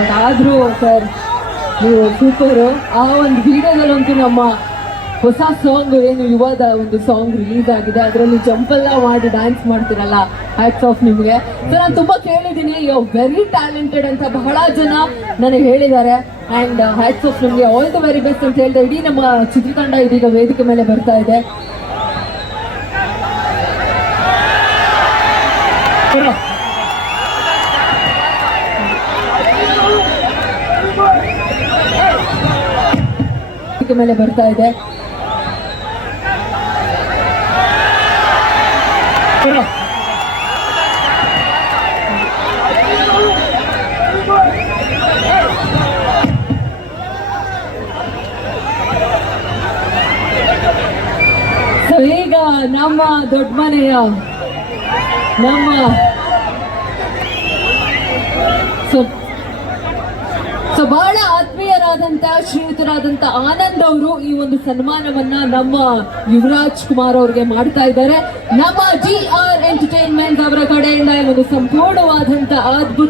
But ಆದರೂ sir, ನೀವು super. ಆ ಒಂದು ವಿಡಿಯೋದಲ್ಲಂತೂ ನಮ್ಮ ಹೊಸ ಸಾಂಗ್ ಏನು ಯುವದ ಒಂದು ಸಾಂಗ್ ರಿಲೀಸ್ ಆಗಿದೆ. ಅದರಲ್ಲಿ ಜಂಪೆಲ್ಲ ಮಾಡಿ ಡ್ಯಾನ್ಸ್ ಮಾಡ್ತೀರಲ್ಲ ಹ್ಯಾಟ್ಸ್ ಆಫ್ ನಿಮಗೆ. ಸೊ ನಾನು ತುಂಬ ಕೇಳಿದ್ದೀನಿ ಯು ವೆರಿ ಟ್ಯಾಲೆಂಟೆಡ್ ಅಂತ ಬಹಳ ಜನ ನನಗೆ ಹೇಳಿದ್ದಾರೆ. ಆ್ಯಂಡ್ ಹ್ಯಾಟ್ಸ್ ಆಫ್ ನಿಮಗೆ. ಆಲ್ ದ ವೆರಿ ಬೆಸ್ಟ್ ಅಂತ ಹೇಳಿದೆ. ಇಡೀ ನಮ್ಮ ಚಿತ್ರತಂಡ ಇದೀಗ ವೇದಿಕೆ ಮೇಲೆ ಬರ್ತಾ ಇದೆ. ಮೇಲೆ ಬರ್ತಾ ಇದೆ. ಈಗ ನಮ್ಮ ದೊಡ್ಡ ಮನೆಯ ನಮ್ಮ ಸೊ ಸೊ ಬಹಳ ಆತ್ಮೀಯರಾದಂತ, ಶ್ರೀಯುತರಾದಂತ ಆನಂದ್ ಅವರು ಈ ಒಂದು ಸನ್ಮಾನವನ್ನ ನಮ್ಮ ಯುವರಾಜ್ ಕುಮಾರ್ ಅವ್ರಿಗೆ ಮಾಡ್ತಾ ಇದ್ದಾರೆ. ನಮ್ಮ ಜಿ ಆರ್ ಎಂಟರ್ಟೈನ್ಮೆಂಟ್ ಅವರ ಕಡೆಯಿಂದ ಈ ಒಂದು ಸಂಪೂರ್ಣವಾದಂತ ಅದ್ಭುತ